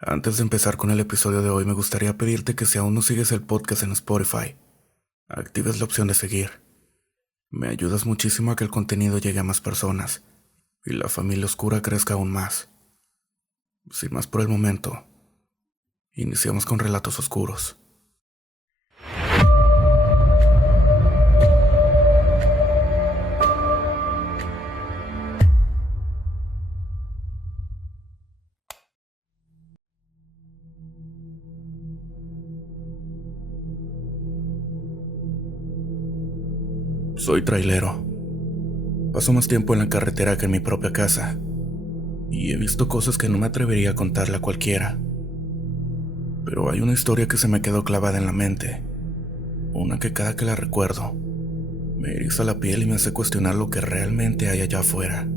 Antes de empezar con el episodio de hoy, me gustaría pedirte que si aún no sigues el podcast en Spotify, actives la opción de seguir. Me ayudas muchísimo a que el contenido llegue a más personas y la familia oscura crezca aún más. Sin más por el momento, iniciamos con Relatos Oscuros. Soy trailero. Paso más tiempo en la carretera que en mi propia casa, y he visto cosas que no me atrevería a contarle a cualquiera. Pero hay una historia que se me quedó clavada en la mente, una que cada que la recuerdo, me eriza la piel y me hace cuestionar lo que realmente hay allá afuera.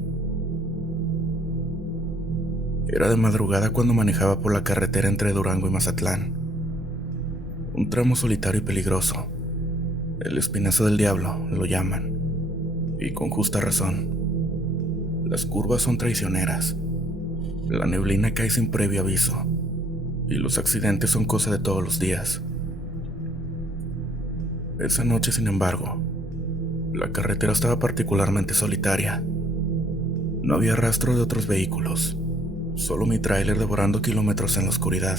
Era de madrugada cuando manejaba por la carretera entre Durango y Mazatlán. Un tramo solitario y peligroso. El espinazo del diablo, lo llaman. Y con justa razón. Las curvas son traicioneras. La neblina cae sin previo aviso. Y los accidentes son cosa de todos los días. Esa noche, sin embargo, la carretera estaba particularmente solitaria. No había rastro de otros vehículos. Solo mi tráiler devorando kilómetros en la oscuridad.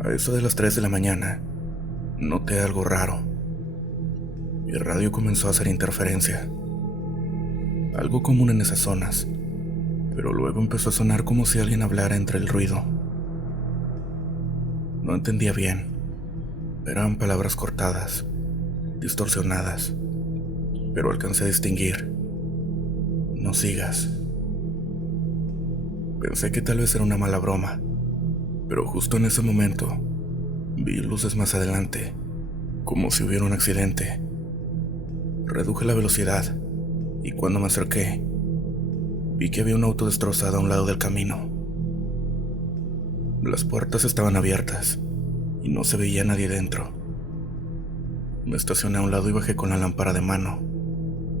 A eso de las 3 de la mañana, noté algo raro. Mi radio comenzó a hacer interferencia. Algo común en esas zonas, pero luego empezó a sonar como si alguien hablara entre el ruido. No entendía bien. Eran palabras cortadas, distorsionadas, pero alcancé a distinguir. No sigas. Pensé que tal vez era una mala broma, pero justo en ese momento vi luces más adelante, como si hubiera un accidente. Reduje la velocidad y cuando me acerqué, vi que había un auto destrozado a un lado del camino. Las puertas estaban abiertas y no se veía nadie dentro. Me estacioné a un lado y bajé con la lámpara de mano.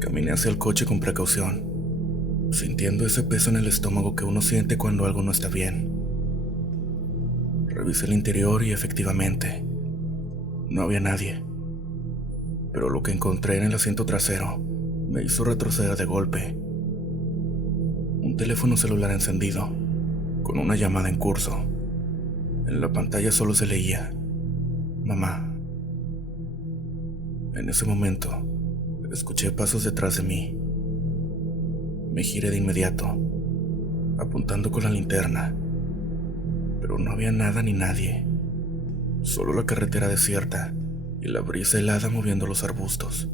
Caminé hacia el coche con precaución, sintiendo ese peso en el estómago que uno siente cuando algo no está bien. Revisé el interior y efectivamente, no había nadie. Pero lo que encontré en el asiento trasero me hizo retroceder de golpe. Un teléfono celular encendido, con una llamada en curso. En la pantalla solo se leía: mamá. En ese momento, escuché pasos detrás de mí. Me giré de inmediato, apuntando con la linterna, pero no había nada ni nadie, solo la carretera desierta y la brisa helada moviendo los arbustos.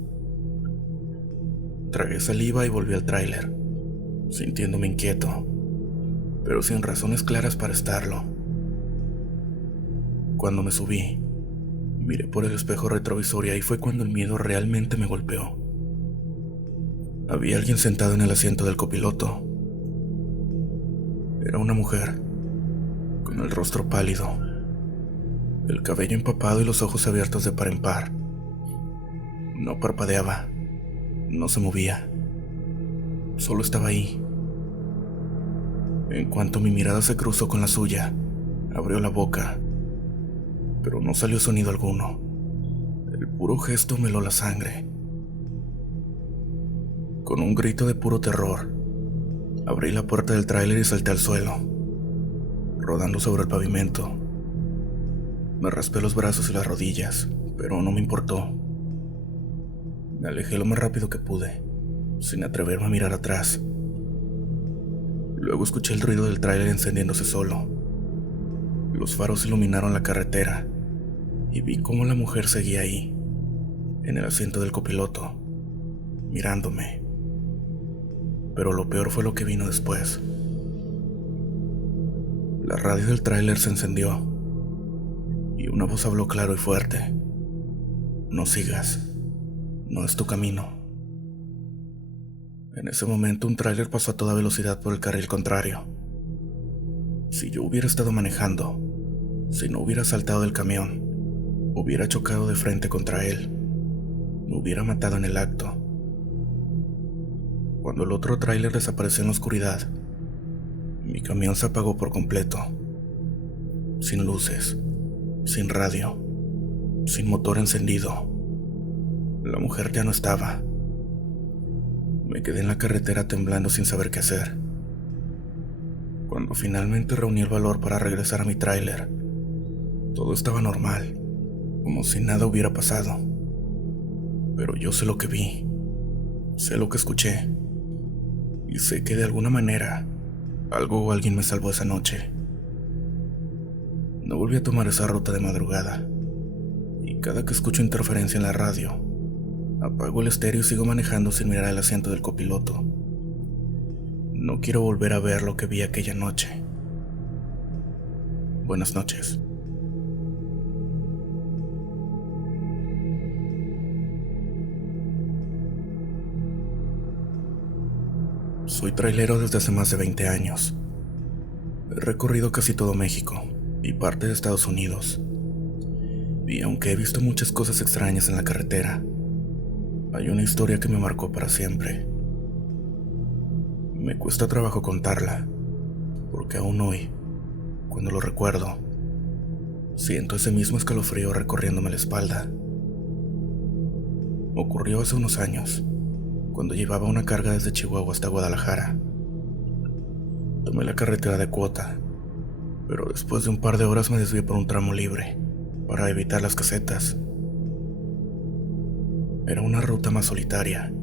Tragué saliva y volví al tráiler, sintiéndome inquieto, pero sin razones claras para estarlo. Cuando me subí, miré por el espejo retrovisor y ahí fue cuando el miedo realmente me golpeó. Había alguien sentado en el asiento del copiloto. Era una mujer, con el rostro pálido, el cabello empapado y los ojos abiertos de par en par. No parpadeaba, no se movía, solo estaba ahí. En cuanto mi mirada se cruzó con la suya, abrió la boca, pero no salió sonido alguno. El puro gesto me heló la sangre. Con un grito de puro terror, abrí la puerta del tráiler y salté al suelo, rodando sobre el pavimento. Me raspé los brazos y las rodillas, pero no me importó. Me alejé lo más rápido que pude, sin atreverme a mirar atrás. Luego escuché el ruido del tráiler encendiéndose solo. Los faros iluminaron la carretera y vi cómo la mujer seguía ahí, en el asiento del copiloto, mirándome. Pero lo peor fue lo que vino después. La radio del tráiler se encendió y una voz habló claro y fuerte: no sigas, no es tu camino. En ese momento un tráiler pasó a toda velocidad por el carril contrario. Si yo hubiera estado manejando, si no hubiera saltado del camión, hubiera chocado de frente contra él, me hubiera matado en el acto. Cuando el otro tráiler desapareció en la oscuridad, Mi camión se apagó por completo, sin luces, sin radio, sin motor encendido. La mujer ya no estaba. Me quedé en la carretera temblando sin saber qué hacer. Cuando finalmente reuní el valor para regresar a mi tráiler, todo estaba normal, como si nada hubiera pasado. Pero yo sé lo que vi, sé lo que escuché, y sé que de alguna manera algo o alguien me salvó esa noche. No volví a tomar esa ruta de madrugada, y cada que escucho interferencia en la radio, apago el estéreo y sigo manejando sin mirar el asiento del copiloto. No quiero volver a ver lo que vi aquella noche. Buenas noches. Soy trailero desde hace más de 20 años. He recorrido casi todo México y parte de Estados Unidos. Y aunque he visto muchas cosas extrañas en la carretera, hay una historia que me marcó para siempre. Me cuesta trabajo contarla, porque aún hoy, cuando lo recuerdo, siento ese mismo escalofrío recorriéndome la espalda. Ocurrió hace unos años, cuando llevaba una carga desde Chihuahua hasta Guadalajara. Tomé la carretera de cuota, pero después de un par de horas me desvié por un tramo libre, para evitar las casetas. Era una ruta más solitaria,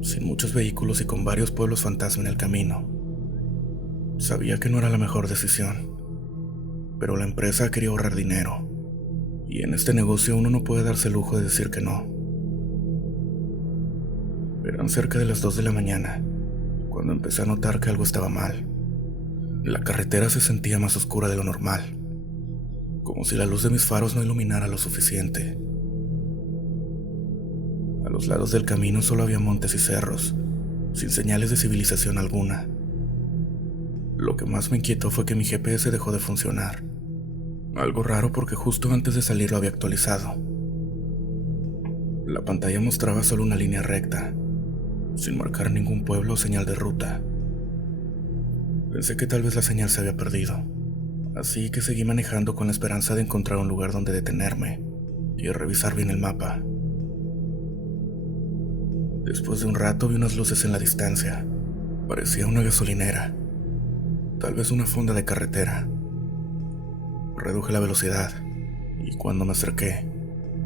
sin muchos vehículos y con varios pueblos fantasma en el camino. Sabía que no era la mejor decisión, pero la empresa quería ahorrar dinero, y en este negocio uno no puede darse el lujo de decir que no. Eran cerca de las 2 de la mañana, cuando empecé a notar que algo estaba mal. La carretera se sentía más oscura de lo normal, como si la luz de mis faros no iluminara lo suficiente. A los lados del camino solo había montes y cerros, sin señales de civilización alguna. Lo que más me inquietó fue que mi GPS dejó de funcionar. Algo raro porque justo antes de salir lo había actualizado. La pantalla mostraba solo una línea recta, sin marcar ningún pueblo o señal de ruta. Pensé que tal vez la señal se había perdido, así que seguí manejando con la esperanza de encontrar un lugar donde detenerme y revisar bien el mapa. Después de un rato vi unas luces en la distancia. Parecía una gasolinera, tal vez una fonda de carretera. Reduje la velocidad y cuando me acerqué,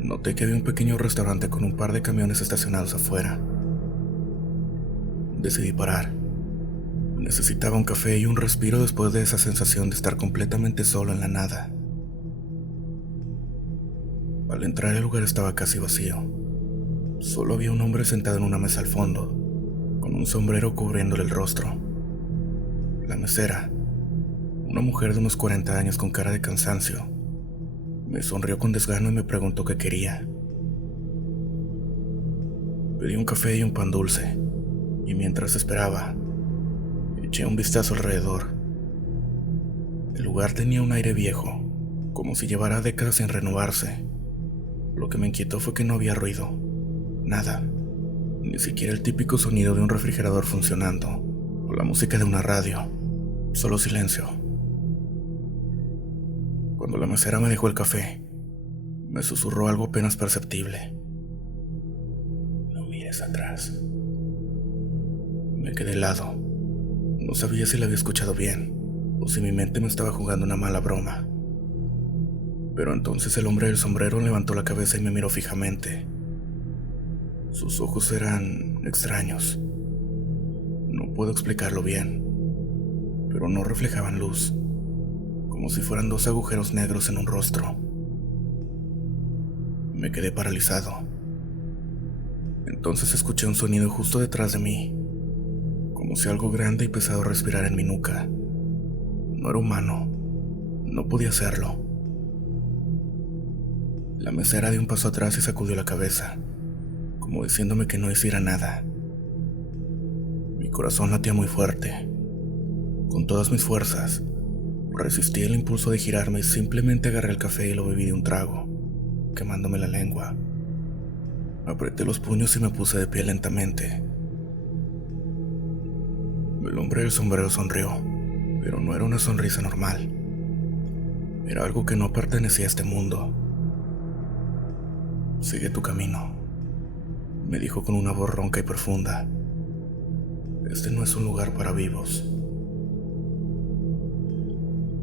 noté que había un pequeño restaurante con un par de camiones estacionados afuera. Decidí parar. Necesitaba un café y un respiro después de esa sensación de estar completamente solo en la nada. Al entrar el lugar estaba casi vacío. Solo había un hombre sentado en una mesa al fondo, con un sombrero cubriéndole el rostro. La mesera, una mujer de unos 40 años con cara de cansancio, me sonrió con desgano y me preguntó qué quería. Pedí un café y un pan dulce, y mientras esperaba, eché un vistazo alrededor. El lugar tenía un aire viejo, como si llevara décadas sin renovarse. Lo que me inquietó fue que no había ruido, nada, ni siquiera el típico sonido de un refrigerador funcionando, o la música de una radio, solo silencio. Cuando la mesera me dejó el café, me susurró algo apenas perceptible. No mires atrás. Me quedé helado. No sabía si la había escuchado bien, o si mi mente me estaba jugando una mala broma. Pero entonces el hombre del sombrero levantó la cabeza y me miró fijamente. Sus ojos eran extraños. No puedo explicarlo bien, pero no reflejaban luz, como si fueran dos agujeros negros en un rostro. Me quedé paralizado. Entonces escuché un sonido justo detrás de mí, como si algo grande y pesado respirara en mi nuca. No era humano, no podía serlo. La mesera dio un paso atrás y sacudió la cabeza, como diciéndome que no hiciera nada. Mi corazón latía muy fuerte. Con todas mis fuerzas, resistí el impulso de girarme y simplemente agarré el café y lo bebí de un trago, quemándome la lengua. Apreté los puños y me puse de pie lentamente. El hombre del sombrero sonrió, pero no era una sonrisa normal. Era algo que no pertenecía a este mundo. Sigue tu camino, me dijo con una voz ronca y profunda. Este no es un lugar para vivos.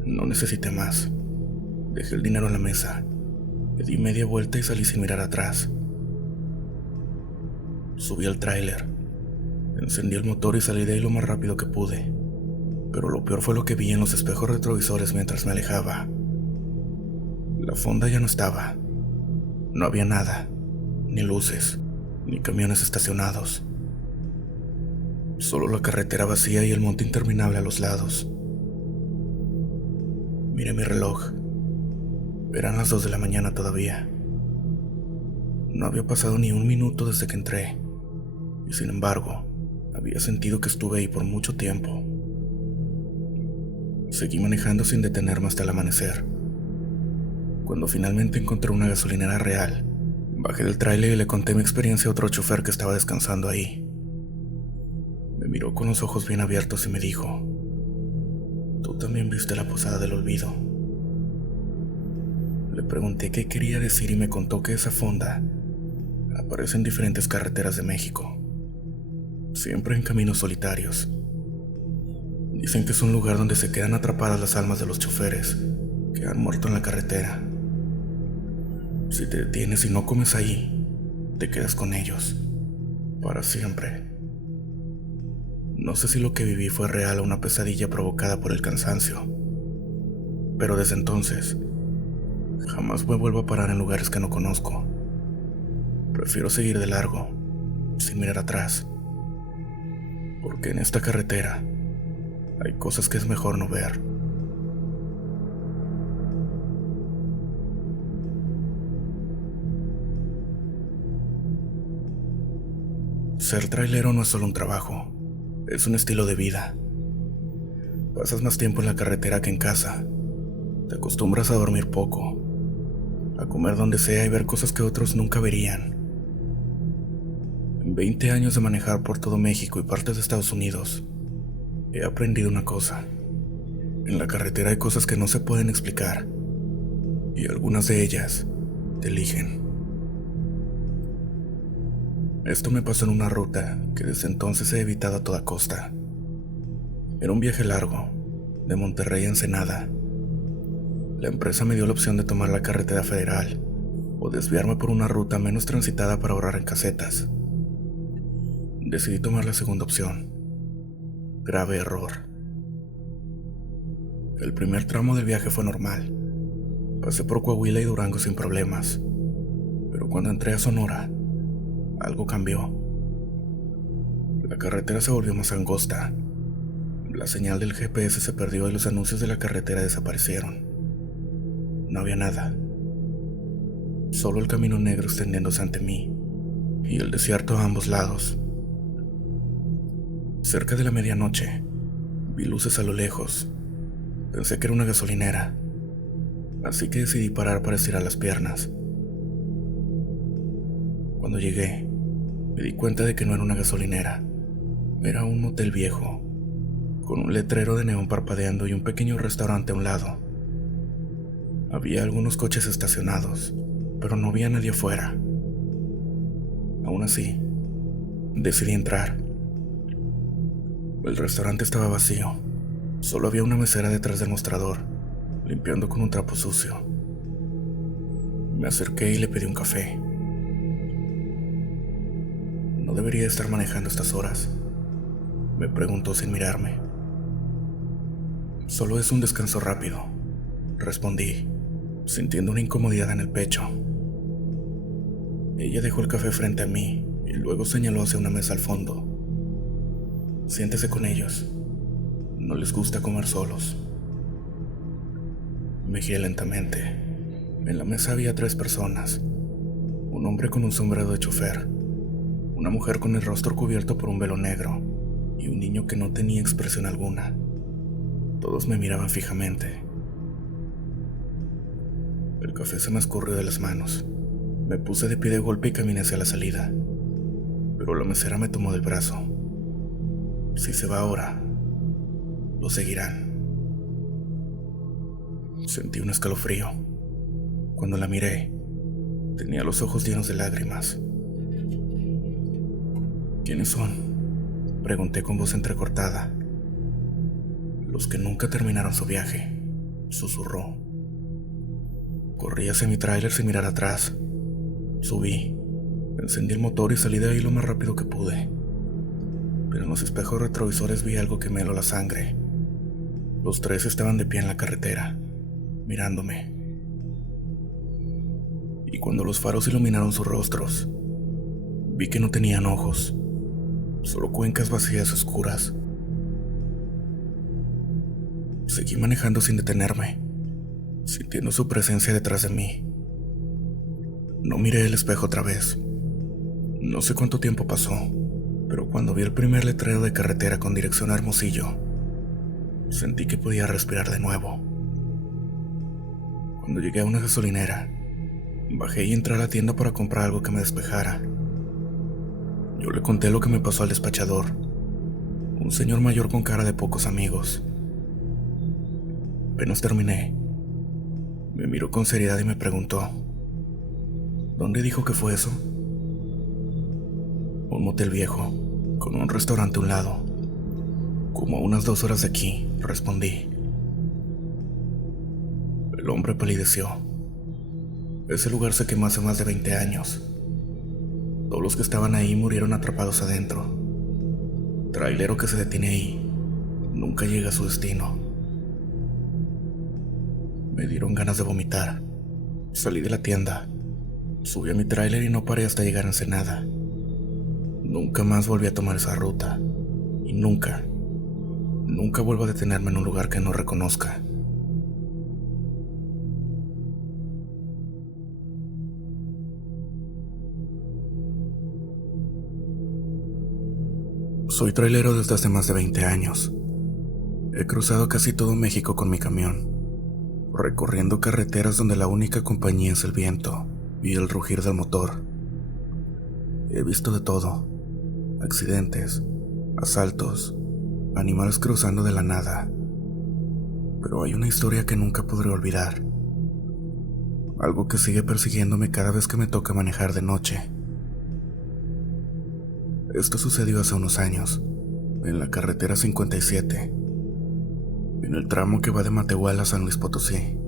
No necesité más. Dejé el dinero en la mesa, le di media vuelta y salí sin mirar atrás. Subí al tráiler, encendí el motor y salí de ahí lo más rápido que pude. Pero lo peor fue lo que vi en los espejos retrovisores mientras me alejaba. La fonda ya no estaba. No había nada, ni luces, ni camiones estacionados. Solo la carretera vacía y el monte interminable a los lados. Miré mi reloj. Eran las 2 de la mañana todavía. No había pasado ni un minuto desde que entré, y sin embargo, había sentido que estuve ahí por mucho tiempo. Seguí manejando sin detenerme hasta el amanecer. Cuando finalmente encontré una gasolinera real, bajé del tráiler y le conté mi experiencia a otro chofer que estaba descansando ahí. Me miró con los ojos bien abiertos y me dijo: «¿Tú también viste la posada del olvido?». Le pregunté qué quería decir y me contó que esa fonda aparece en diferentes carreteras de México, siempre en caminos solitarios. Dicen que es un lugar donde se quedan atrapadas las almas de los choferes que han muerto en la carretera. Si te detienes y no comes ahí, te quedas con ellos, para siempre. No sé si lo que viví fue real o una pesadilla provocada por el cansancio, pero desde entonces, jamás me vuelvo a parar en lugares que no conozco. Prefiero seguir de largo, sin mirar atrás, porque en esta carretera hay cosas que es mejor no ver. Ser trailero no es solo un trabajo, es un estilo de vida. Pasas más tiempo en la carretera que en casa. Te acostumbras a dormir poco, a comer donde sea y ver cosas que otros nunca verían. En 20 años de manejar por todo México y partes de Estados Unidos, he aprendido una cosa. En la carretera hay cosas que no se pueden explicar, y algunas de ellas te eligen. Esto me pasó en una ruta que desde entonces he evitado a toda costa. Era un viaje largo, de Monterrey a Ensenada. La empresa me dio la opción de tomar la carretera federal o desviarme por una ruta menos transitada para ahorrar en casetas. Decidí tomar la segunda opción. Grave error. El primer tramo del viaje fue normal. Pasé por Coahuila y Durango sin problemas. Pero cuando entré a Sonora, algo cambió. La carretera se volvió más angosta. La señal del GPS se perdió y los anuncios de la carretera desaparecieron. No había nada. Solo el camino negro extendiéndose ante mí y el desierto a ambos lados. Cerca de la medianoche, vi luces a lo lejos. Pensé que era una gasolinera, así que decidí parar para estirar las piernas. Cuando llegué, me di cuenta de que no era una gasolinera. Era un motel viejo, con un letrero de neón parpadeando y un pequeño restaurante a un lado. Había algunos coches estacionados, pero no había nadie afuera. Aún así, decidí entrar. El restaurante estaba vacío. Solo había una mesera detrás del mostrador, limpiando con un trapo sucio. Me acerqué y le pedí un café. ¿No debería estar manejando estas horas?, me preguntó sin mirarme. Solo es un descanso rápido, respondí, sintiendo una incomodidad en el pecho. Ella dejó el café frente a mí y luego señaló hacia una mesa al fondo. Siéntese con ellos. No les gusta comer solos. Me giré lentamente. En la mesa había 3 personas. Un hombre con un sombrero de chofer, una mujer con el rostro cubierto por un velo negro y un niño que no tenía expresión alguna. Todos me miraban fijamente. El café se me escurrió de las manos. Me puse de pie de golpe y caminé hacia la salida, pero la mesera me tomó del brazo. Si se va ahora, lo seguirán. Sentí un escalofrío. Cuando la miré, tenía los ojos llenos de lágrimas. ¿Quiénes son?, pregunté con voz entrecortada. Los que nunca terminaron su viaje, susurró. Corrí hacia mi tráiler sin mirar atrás. Subí, encendí el motor y salí de ahí lo más rápido que pude. Pero en los espejos retrovisores vi algo que me heló la sangre. Los tres estaban de pie en la carretera, mirándome. Y cuando los faros iluminaron sus rostros, vi que no tenían ojos, solo cuencas vacías oscuras. Seguí manejando sin detenerme, sintiendo su presencia detrás de mí. No miré el espejo otra vez. No sé cuánto tiempo pasó, pero cuando vi el primer letrero de carretera con dirección a Hermosillo, sentí que podía respirar de nuevo. Cuando llegué a una gasolinera, bajé y entré a la tienda para comprar algo que me despejara. Yo le conté lo que me pasó al despachador, un señor mayor con cara de pocos amigos. Apenas terminé, me miró con seriedad y me preguntó: ¿dónde dijo que fue eso? Un motel viejo, con un restaurante a un lado. Como a unas 2 horas de aquí, respondí. El hombre palideció. Ese lugar se quemó hace más de 20 años. Todos los que estaban ahí murieron atrapados adentro. Trailero que se detiene ahí nunca llega a su destino. Me dieron ganas de vomitar. Salí de la tienda, subí a mi tráiler y no paré hasta llegar a Ensenada. Nunca más volví a tomar esa ruta. Y nunca vuelvo a detenerme en un lugar que no reconozca. Soy trailero desde hace más de 20 años. He cruzado casi todo México con mi camión, recorriendo carreteras donde la única compañía es el viento y el rugir del motor. He visto de todo: accidentes, asaltos, animales cruzando de la nada. Pero hay una historia que nunca podré olvidar. Algo que sigue persiguiéndome cada vez que me toca manejar de noche. Esto sucedió hace unos años, en la carretera 57, en el tramo que va de Matehuala a San Luis Potosí.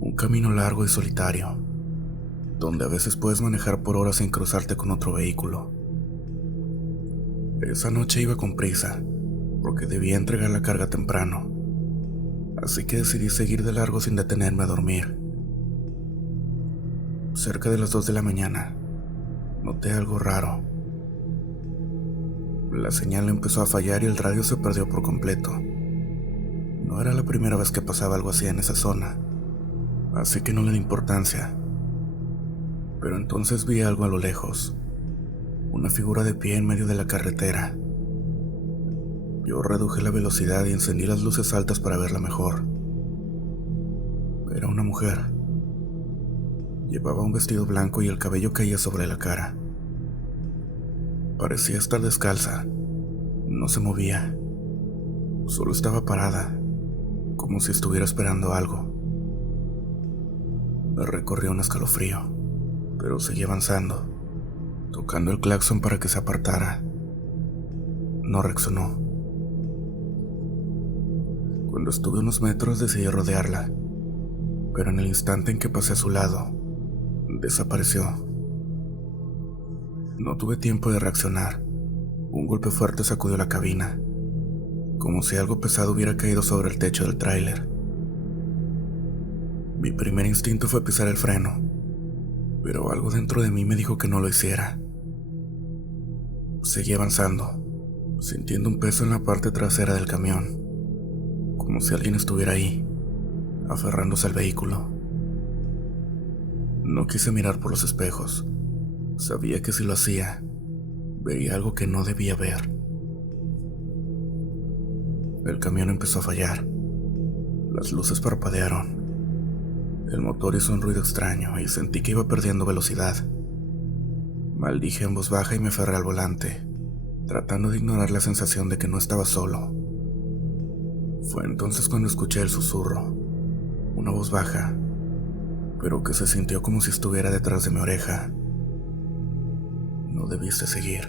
Un camino largo y solitario, donde a veces puedes manejar por horas sin cruzarte con otro vehículo. Esa noche iba con prisa, porque debía entregar la carga temprano, así que decidí seguir de largo sin detenerme a dormir. Cerca de las 2 de la mañana, noté algo raro. La señal empezó a fallar y el radio se perdió por completo. No era la primera vez que pasaba algo así en esa zona, así que no le di importancia. Pero entonces vi algo a lo lejos, una figura de pie en medio de la carretera. Yo reduje la velocidad y encendí las luces altas para verla mejor. Era una mujer. Llevaba un vestido blanco y el cabello caía sobre la cara. Parecía estar descalza. No se movía. Solo estaba parada, como si estuviera esperando algo. Me recorrió un escalofrío, pero seguí avanzando, tocando el claxon para que se apartara. No reaccionó. Cuando estuve a unos metros decidí rodearla, pero en el instante en que pasé a su lado, desapareció. No tuve tiempo de reaccionar. Un golpe fuerte sacudió la cabina, como si algo pesado hubiera caído sobre el techo del tráiler. Mi primer instinto fue pisar el freno, pero algo dentro de mí me dijo que no lo hiciera. Seguí avanzando, sintiendo un peso en la parte trasera del camión, como si alguien estuviera ahí, aferrándose al vehículo. No quise mirar por los espejos. Sabía que si lo hacía, vería algo que no debía ver. El camión empezó a fallar. Las luces parpadearon. El motor hizo un ruido extraño y sentí que iba perdiendo velocidad. Maldije en voz baja y me aferré al volante, tratando de ignorar la sensación de que no estaba solo. Fue entonces cuando escuché el susurro. Una voz baja, pero que se sintió como si estuviera detrás de mi oreja. No debiste seguir.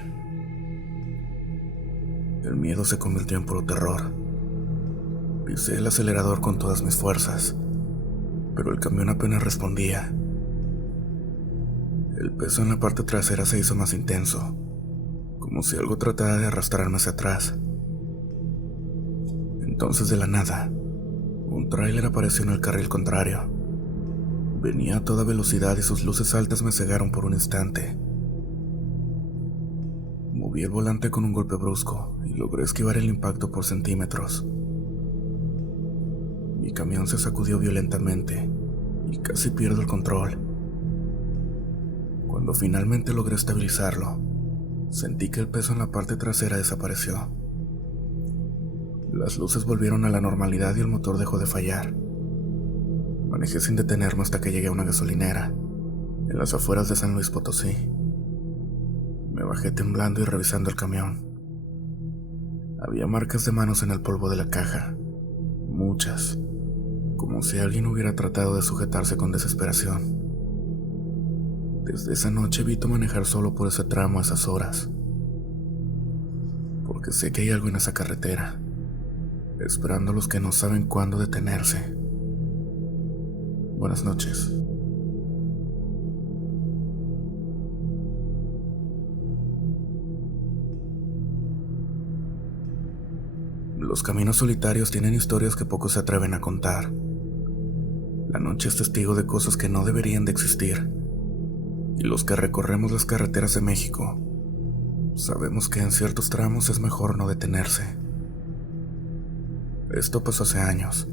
El miedo se convirtió en puro terror. Pisé el acelerador con todas mis fuerzas, pero el camión apenas respondía. El peso en la parte trasera se hizo más intenso, como si algo tratara de arrastrarme hacia atrás. Entonces, de la nada, un tráiler apareció en el carril contrario. Venía a toda velocidad y sus luces altas me cegaron por un instante. Moví el volante con un golpe brusco y logré esquivar el impacto por centímetros. Mi camión se sacudió violentamente y casi pierdo el control. Cuando finalmente logré estabilizarlo, sentí que el peso en la parte trasera desapareció. Las luces volvieron a la normalidad y el motor dejó de fallar. Manejé sin detenerme hasta que llegué a una gasolinera, en las afueras de San Luis Potosí. Me bajé temblando y revisando el camión. Había marcas de manos en el polvo de la caja, muchas, como si alguien hubiera tratado de sujetarse con desesperación. Desde esa noche evito manejar solo por ese tramo a esas horas, porque sé que hay algo en esa carretera, esperando a los que no saben cuándo detenerse. Buenas noches. Los caminos solitarios tienen historias que pocos se atreven a contar. La noche es testigo de cosas que no deberían de existir. Y los que recorremos las carreteras de México, sabemos que en ciertos tramos es mejor no detenerse. Esto pasó hace años,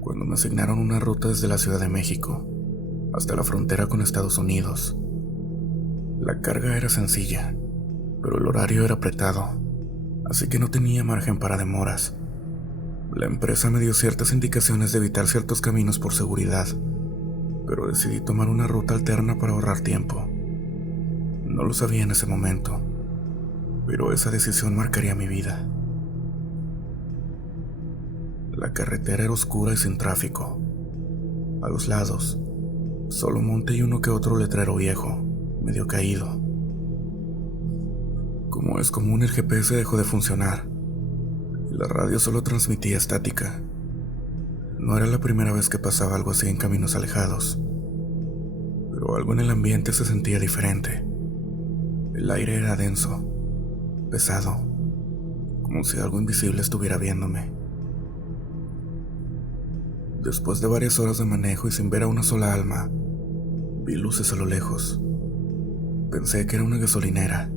cuando me asignaron una ruta desde la Ciudad de México hasta la frontera con Estados Unidos. La carga era sencilla, pero el horario era apretado, así que no tenía margen para demoras. La empresa me dio ciertas indicaciones de evitar ciertos caminos por seguridad, pero decidí tomar una ruta alterna para ahorrar tiempo. No lo sabía en ese momento, pero esa decisión marcaría mi vida. La carretera era oscura y sin tráfico. A los lados, solo monte y uno que otro letrero viejo, medio caído. Como es común, el GPS dejó de funcionar. La radio solo transmitía estática. No era la primera vez que pasaba algo así en caminos alejados, pero algo en el ambiente se sentía diferente. El aire era denso, pesado, como si algo invisible estuviera viéndome. Después de varias horas de manejo y sin ver a una sola alma, vi luces a lo lejos. Pensé que era una gasolinera,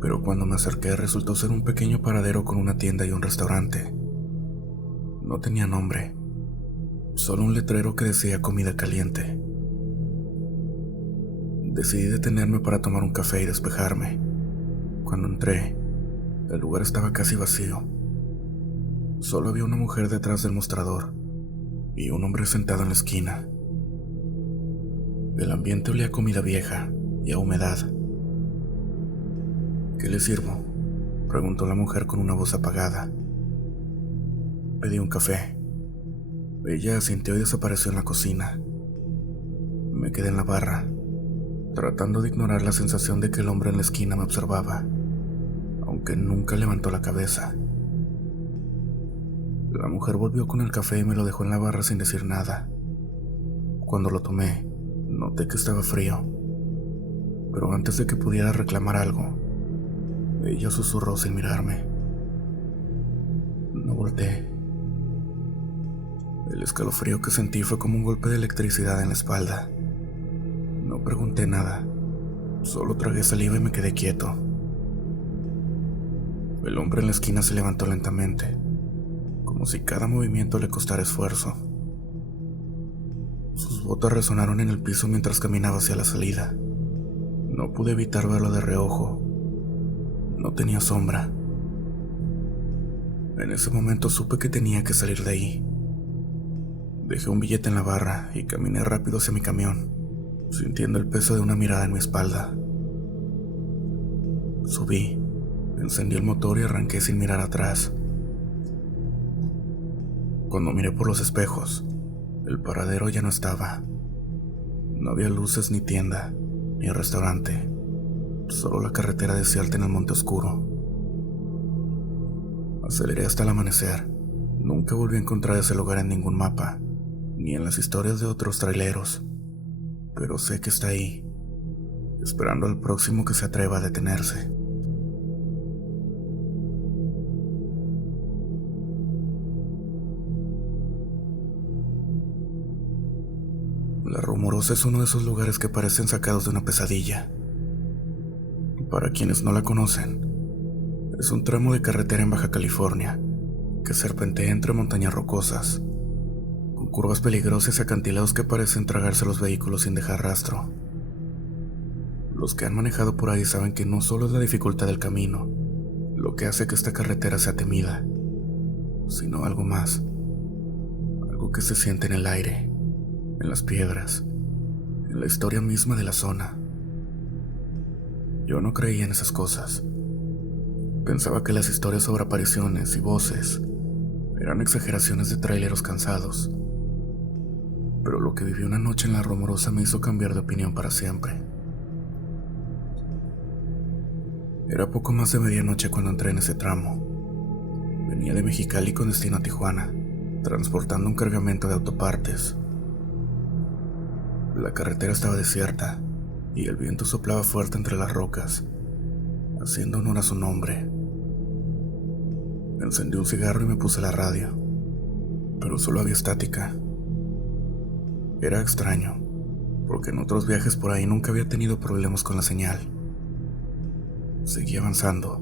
pero cuando me acerqué resultó ser un pequeño paradero con una tienda y un restaurante. No tenía nombre, solo un letrero que decía comida caliente. Decidí detenerme para tomar un café y despejarme. Cuando entré, el lugar estaba casi vacío. Solo había una mujer detrás del mostrador y un hombre sentado en la esquina. El ambiente olía a comida vieja y a humedad. ¿Qué le sirvo?, preguntó la mujer con una voz apagada. Pedí un café. Ella asintió y desapareció en la cocina. Me quedé en la barra, tratando de ignorar la sensación de que el hombre en la esquina me observaba, aunque nunca levantó la cabeza. La mujer volvió con el café y me lo dejó en la barra sin decir nada. Cuando lo tomé, noté que estaba frío, pero antes de que pudiera reclamar algo, ella susurró sin mirarme. No volteé. El escalofrío que sentí fue como un golpe de electricidad en la espalda. No pregunté nada, solo tragué saliva y me quedé quieto. El hombre en la esquina se levantó lentamente, como si cada movimiento le costara esfuerzo. Sus botas resonaron en el piso mientras caminaba hacia la salida. No pude evitar verlo de reojo. No tenía sombra. En ese momento supe que tenía que salir de ahí. Dejé un billete en la barra y caminé rápido hacia mi camión, sintiendo el peso de una mirada en mi espalda. Subí, encendí el motor y arranqué sin mirar atrás. Cuando miré por los espejos, El paradero ya no estaba. No había luces ni tienda, ni restaurante, solo la carretera desierta en el monte oscuro. Aceleré hasta el amanecer. Nunca volví a encontrar ese lugar en ningún mapa, ni en las historias de otros traileros, pero sé que está ahí, esperando al próximo que se atreva a detenerse. La Rumorosa es uno de esos lugares que parecen sacados de una pesadilla. Para quienes no la conocen, es un tramo de carretera en Baja California que serpentea entre montañas rocosas, con curvas peligrosas y acantilados que parecen tragarse a los vehículos sin dejar rastro. Los que han manejado por ahí saben que no solo es la dificultad del camino lo que hace que esta carretera sea temida, sino algo más, algo que se siente en el aire, en las piedras, en la historia misma de la zona. Yo no creía en esas cosas. Pensaba que las historias sobre apariciones y voces eran exageraciones de traileros cansados. Pero lo que viví una noche en la Rumorosa me hizo cambiar de opinión para siempre. Era poco más de medianoche cuando entré en ese tramo. Venía de Mexicali con destino a Tijuana, transportando un cargamento de autopartes. La carretera estaba desierta y el viento soplaba fuerte entre las rocas, haciendo honor a su nombre. Encendí un cigarro y me puse la radio, pero solo había estática. Era extraño, porque en otros viajes por ahí nunca había tenido problemas con la señal. Seguí avanzando,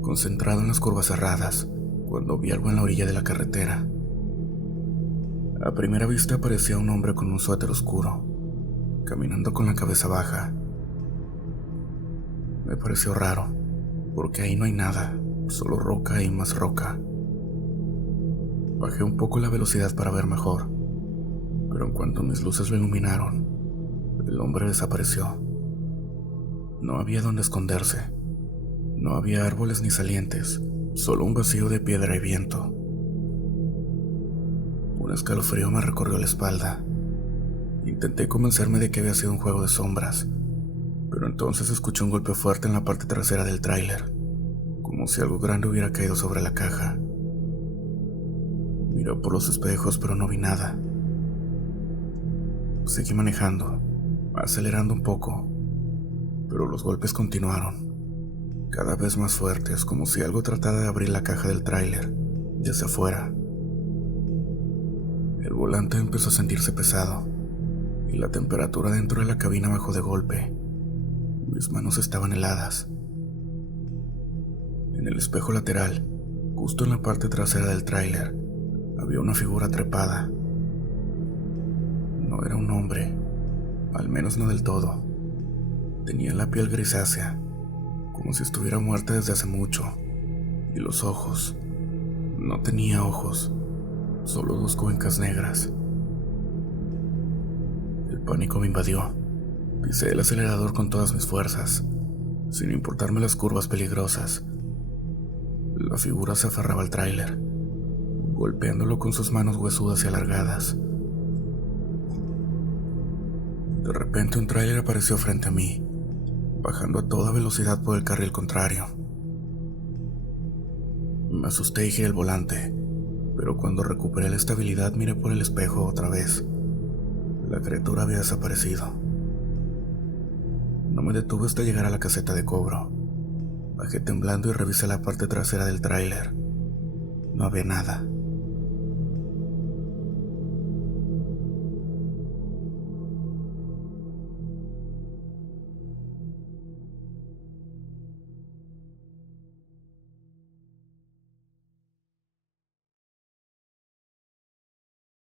concentrado en las curvas cerradas, cuando vi algo en la orilla de la carretera. A primera vista parecía un hombre con un suéter oscuro, caminando con la cabeza baja. Me pareció raro, porque ahí no hay nada, solo roca y más roca. Bajé un poco la velocidad para ver mejor, pero en cuanto mis luces lo iluminaron, el hombre desapareció. No había dónde esconderse. No había árboles ni salientes, solo un vacío de piedra y viento. Un escalofrío me recorrió la espalda. Intenté convencerme de que había sido un juego de sombras, pero entonces escuché un golpe fuerte en la parte trasera del tráiler, como si algo grande hubiera caído sobre la caja. Miré por los espejos, pero no vi nada. Seguí manejando, acelerando un poco, pero los golpes continuaron, cada vez más fuertes, como si algo tratara de abrir la caja del tráiler desde afuera. El volante empezó a sentirse pesado, y la temperatura dentro de la cabina bajó de golpe. Mis manos estaban heladas. En el espejo lateral, justo en la parte trasera del tráiler, había una figura trepada. No era un hombre, al menos no del todo. Tenía la piel grisácea, como si estuviera muerta desde hace mucho, y los ojos. No tenía ojos, solo dos cuencas negras. El pánico me invadió. Pisé el acelerador con todas mis fuerzas, sin importarme las curvas peligrosas. La figura se aferraba al tráiler, golpeándolo con sus manos huesudas y alargadas. De repente un tráiler apareció frente a mí, bajando a toda velocidad por el carril contrario. Me asusté y giré el volante, pero cuando recuperé la estabilidad miré por el espejo otra vez. La criatura había desaparecido. No me detuve hasta llegar a la caseta de cobro. Bajé temblando y revisé la parte trasera del tráiler. No había nada.